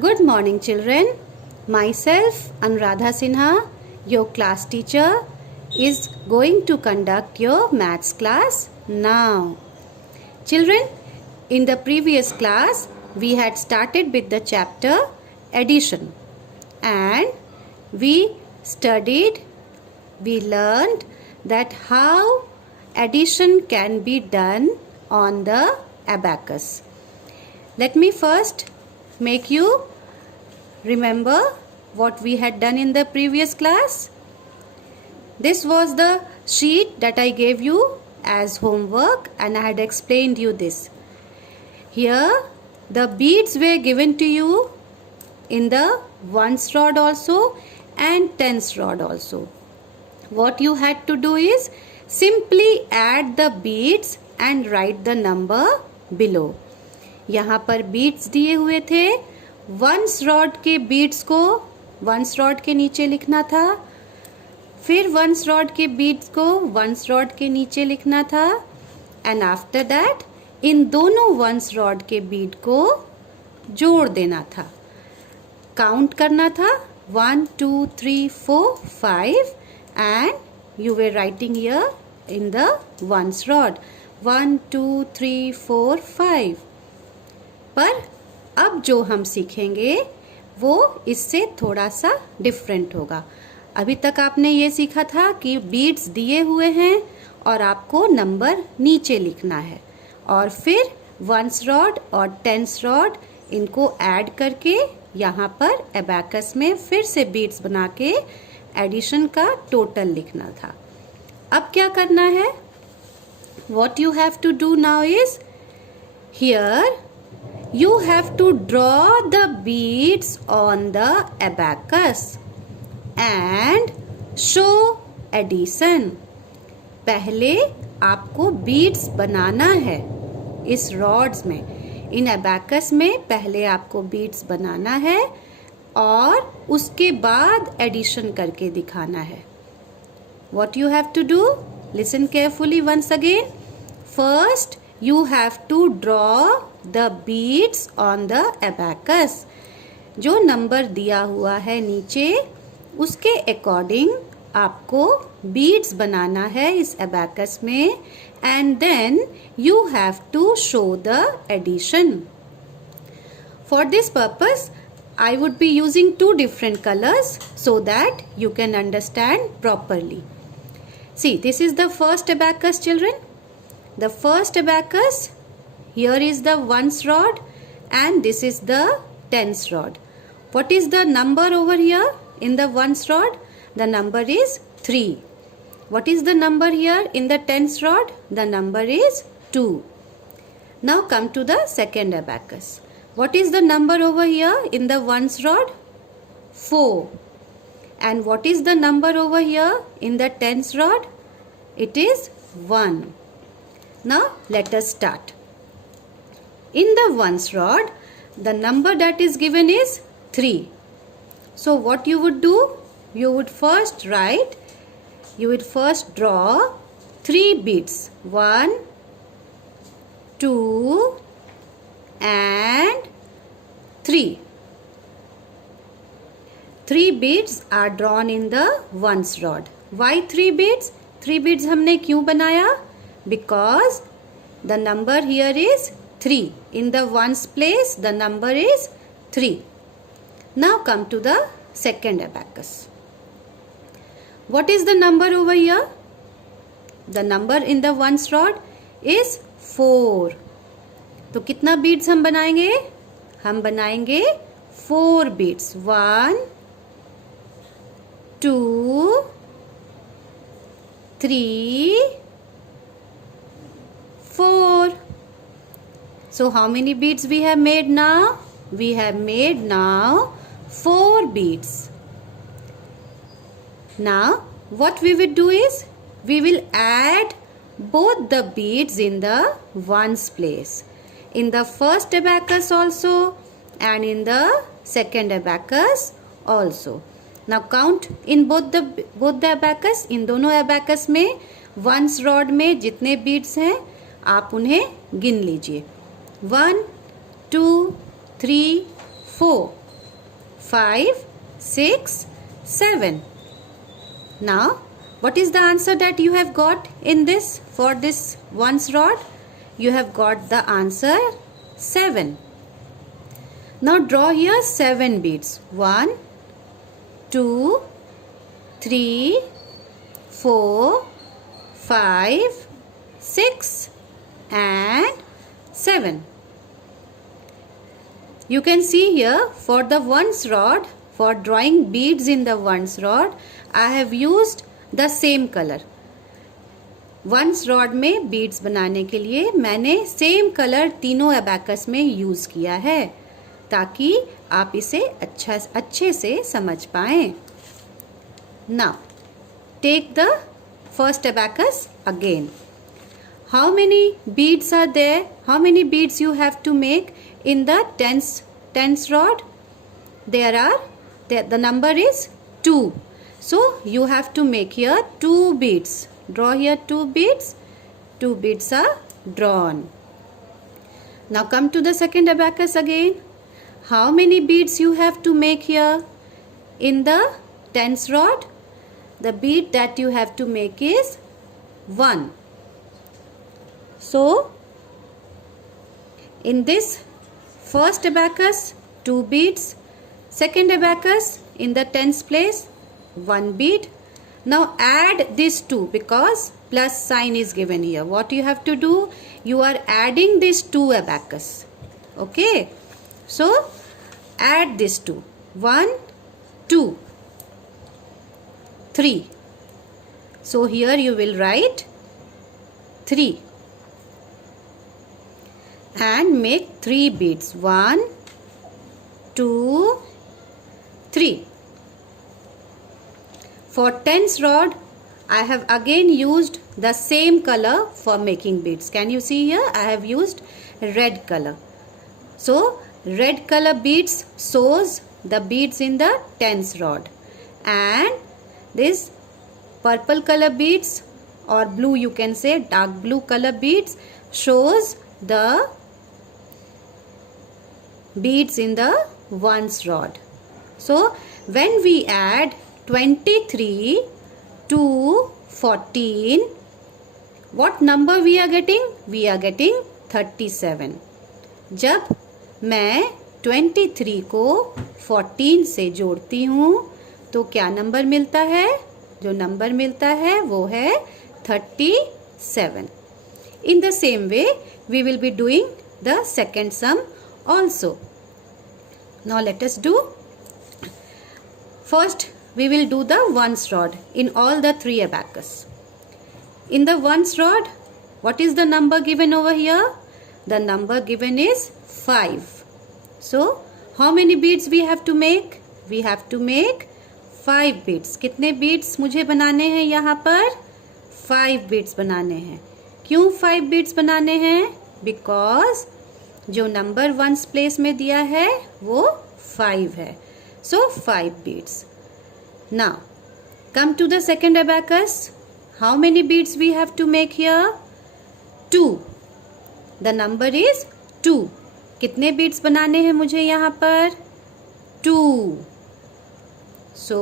Good morning, children. Myself, Anuradha Sinha, your class teacher, is going to conduct your maths class now. Children, in the previous class, we had started with the chapter addition, and we studied, we learned that how addition can be done on the abacus. Let me first make you remember what we had done in the previous class. This was the sheet that I gave you as homework, and I had explained you this. Here the beads were given to you in the ones rod also and tens rod also. What you had to do is simply add the beads and write the number below. यहाँ पर beads दिए हुए थे, once rod के beads को once rod के नीचे लिखना था, फिर वंस रॉड के बीड्स को वंस रॉड के नीचे लिखना था, एंड आफ्टर दैट इन दोनों वंस रॉड के बीड को जोड़ देना था, काउंट करना था 1 2 3 4 5 and you were writing here in the ones rod 1 2 3 4 5. पर अब जो हम सीखेंगे वो इससे थोड़ा सा डिफरेंट होगा. अभी तक आपने ये सीखा था कि बीड्स दिए हुए हैं और आपको नंबर नीचे लिखना है, और फिर वंस रॉड और टेंस रॉड इनको ऐड करके यहाँ पर एबैकस में फिर से बीड्स बना के एडिशन का टोटल लिखना था. अब क्या करना है? What you have to do now is, here you have to draw the beads on the abacus and show addition. पहले आपको बीड्स बनाना है इस रॉड्स में, इन abacus में पहले आपको बीड्स बनाना है और उसके बाद एडिशन करके दिखाना है. What you have to do? Listen carefully once again. First, you have to draw the beads on the abacus. जो नंबर दिया हुआ है नीचे उसके अकॉर्डिंग आपको बीड्स बनाना है इस abacus में, and then you have to show the addition. For this purpose, I would be using two different colors so that you can understand properly. See, this is the first abacus, children. The first abacus, here is the ones rod and this is the tens rod. What is the number over here in the ones rod? The number is 3. What is the number here in the tens rod? The number is 2. Now come to the second abacus. What is the number over here in the ones rod? 4. And what is the number over here in the tens rod? It is 1. Now let us start. In the ones rod, the number that is given is 3. So what you would do? You would first draw 3 beads. 1, 2 and 3. 3 beads are drawn in the ones rod. Why 3 beads? 3 beads हमने क्यों बनाया? Because the number here is 3. In the ones place, the number is 3. Now come to the second abacus. What is the number over here? The number in the ones rod is 4. तो कितना beads हम बनाएंगे? हम बनाएंगे 4 beads. 1 2 3 4. So how many beads we have made now? We have made now 4 beads. Now what we will do is, we will add both the beads in the ones place, in the first abacus also and in the second abacus also. Now count in both the abacus. इन दोनों abacus में ones rod में जितने beads हैं आप उन्हें गिन लीजिए. 1 2 3 4. 5, 6, 7. Now, what is the answer that you have got in this for this ones rod? You have got the answer 7. Now draw here 7 beads. 1, 2, 3, 4, 5, 6 and 7. You can see here for the ones rod, for drawing beads in the ones rod, I have used the same color. Ones rod में beads बनाने के लिए मैंने same colour तीनों abacus में use किया है ताकि आप इसे अच्छे से समझ पाएं. Now take the first abacus again. How many beads are there? How many beads you have to make in the tens rod? The number is 2. So you have to make here 2 beads. Draw here 2 beads. 2 beads are drawn. Now come to the second abacus again. How many beads you have to make here in the tens rod? The bead that you have to make is 1. So in this first abacus 2 beads, second abacus in the tens place 1 bead. Now add these two because plus sign is given here. What you have to do? You are adding these 2 abacus. Okay. So add these 2. 1, 2, 3. So here you will write 3. And make 3 beads. 1, 2, 3. For tens rod, I have again used the same color for making beads. Can you see here? I have used red color. So red color beads shows the beads in the tens rod, and this purple color beads or blue, you can say dark blue color beads, shows the beads in the ones rod. So when we add 23 to 14, what number we are getting? We are getting 37. जब मैं 23 को 14 से जोड़ती हूँ तो क्या number मिलता है? जो नंबर मिलता है वो है 37. In the same way, we will be doing the second sum also. Now let us do. First we will do the ones rod in all the 3 abacus. In the ones rod, what is the number given over here? The number given is 5. So how many beads we have to make? We have to make 5 beads. कितने beads मुझे बनाने हैं यहाँ पर? 5 beads बनाने हैं. क्यों 5 beads बनाने हैं? Because जो नंबर वंस प्लेस में दिया है वो 5 है. So 5 beads. Now come to the second abacus. How many beads we have to make here? 2. The number is 2. कितने beads बनाने हैं मुझे यहाँ पर? 2. So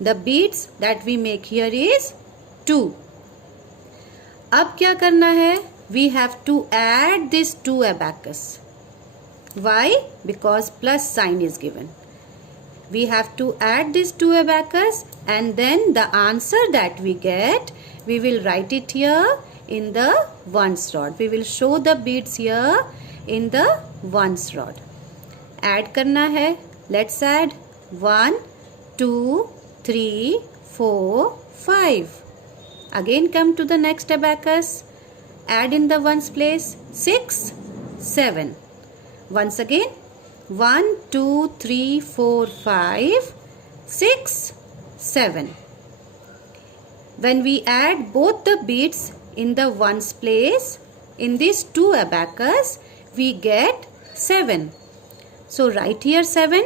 the beads that we make here is 2. अब क्या करना है? We have to add this 2 abacus. Why? Because plus sign is given. We have to add this 2 abacus, and then the answer that we get, we will write it here in the ones rod. We will show the beads here in the ones rod. Add करना है. Let's add 1, 2, 3, 4, 5. Again come to the next abacus. Add in the ones place 6, 7. Once again 1, 2, 3, 4, 5, 6, 7. When we add both the beads in the ones place in these 2 abacus, we get 7. So write here 7.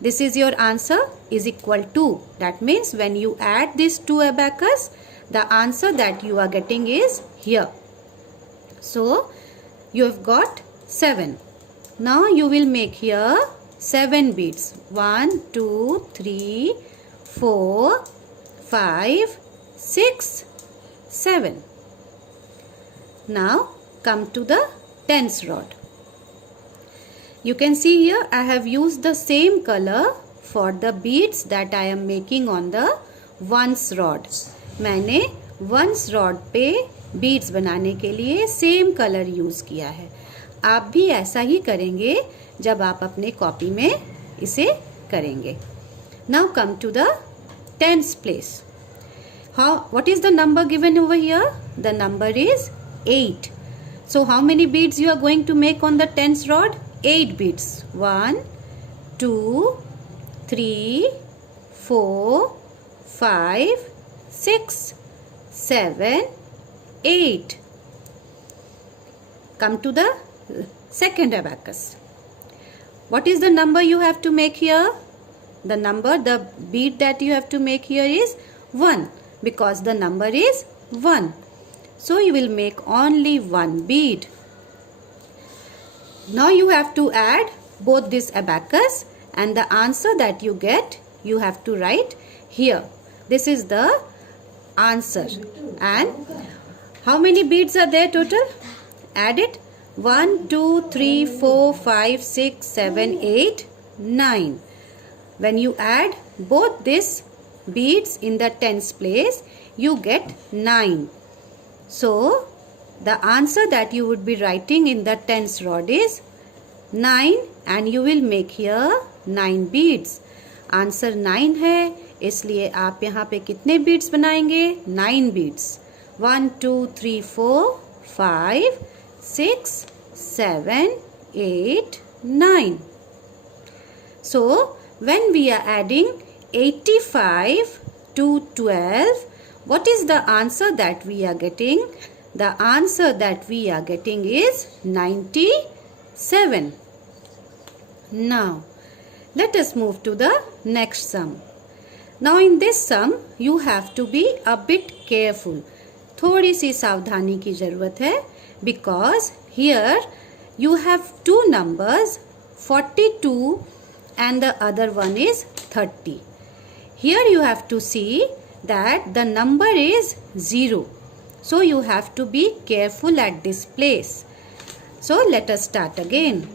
This is your answer is equal to. That means when you add these 2 abacus, the answer that you are getting is here. So you have got 7. Now you will make here 7 beads. 1, 2, 3, 4, 5, 6, 7. Now come to the tens rod. You can see here I have used the same color for the beads that I am making on the ones rod. मैंने ones rod पे beads बनाने के लिए same color use किया है. आप भी ऐसा ही करेंगे जब आप अपने कॉपी में इसे करेंगे. Now come to the tens place. What is the number given over here? The number is 8. So how many beads you are going to make on the tens rod? 8 beads. 1, 2, 3, 4, 5, 6, 7, 8. Come to the second abacus. What is the number you have to make here? The bead that you have to make here is 1, because the number is 1. So you will make only one bead. Now you have to add both this abacus, and the answer that you get, you have to write here. This is the answer. And how many beads are there total? Add it. 1, 2, 3, 4, 5, 6, 7, 8, 9. When you add both these beads in the tens place, you get 9. So the answer that you would be writing in the tens rod is 9, and you will make here 9 beads. Answer 9 है, इसलिए आप यहाँ पे कितने beads बनाएंगे? 9 beads. 1, 2, 3, 4, 5, 6, 7, 8, 9. So when we are adding 85 to 12, what is the answer that we are getting? The answer that we are getting is 97. Now, let us move to the next sum. Now in this sum, you have to be a bit careful. थोड़ी सी सावधानी की ज़रूरत है, because here you have two numbers, 42 and the other one is 30. Here you have to see that the number is 0. So you have to be careful at this place. So let us start again.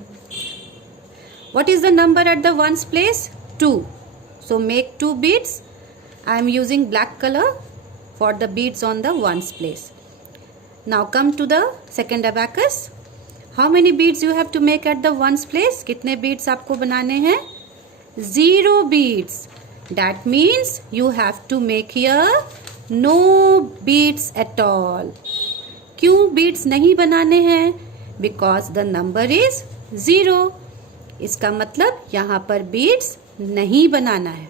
What is the number at the ones place? 2. So make 2 beads. I am using black color for the beads on the ones place. Now come to the second abacus. How many beads you have to make at the ones place? कितने beads आपको बनाने हैं? 0 beads. That means you have to make here no beads at all. क्यों beads नहीं बनाने हैं? Because the number is 0. इसका मतलब यहाँ पर beads नहीं बनाना है.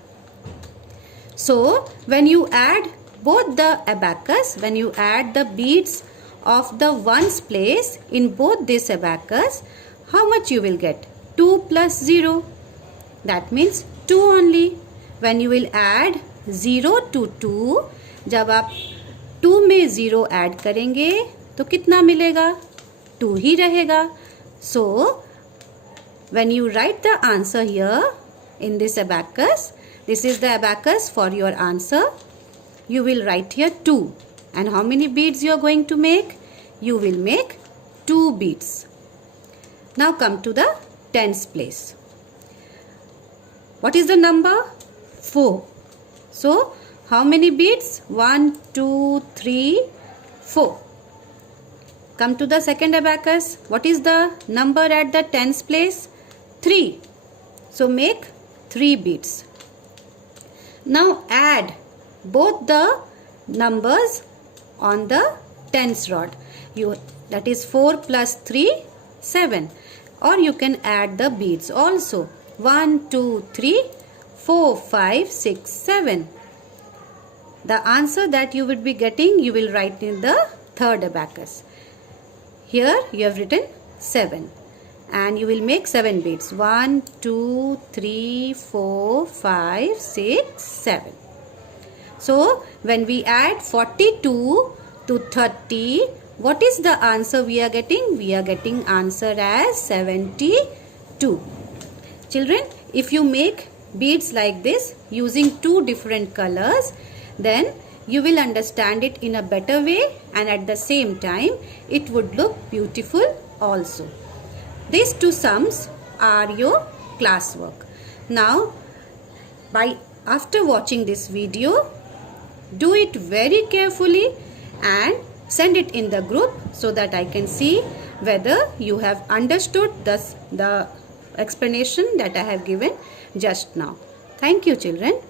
So when you add both the abacus, when you add the beads of the ones place in both this abacus, how much you will get? 2 plus 0. That means 2 only. When you will add 0 to 2, जब आप 2 में 0 add करेंगे तो कितना मिलेगा? 2 ही रहेगा. So when you write the answer here in this abacus, this is the abacus for your answer. You will write here 2. And how many beads you are going to make? You will make 2 beads. Now come to the tens place. What is the number? 4. So how many beads? 1, 2, 3, 4. Come to the second abacus. What is the number at the tens place? 3. So make 3 beads. Now add both the numbers on the tens rod. That is 4 plus 3, 7. Or you can add the beads also. 1, 2, 3, 4, 5, 6, 7. The answer that you would be getting, you will write in the third abacus. Here you have written 7. And you will make 7 beads. 1, 2, 3, 4, 5, 6, 7. So when we add 42 to 30, what is the answer we are getting? We are getting answer as 72. Children, if you make beads like this using two different colors, then you will understand it in a better way, and at the same time it would look beautiful also. These two sums are your classwork. Now, after watching this video, do it very carefully and send it in the group so that I can see whether you have understood the explanation that I have given just now. Thank you, children.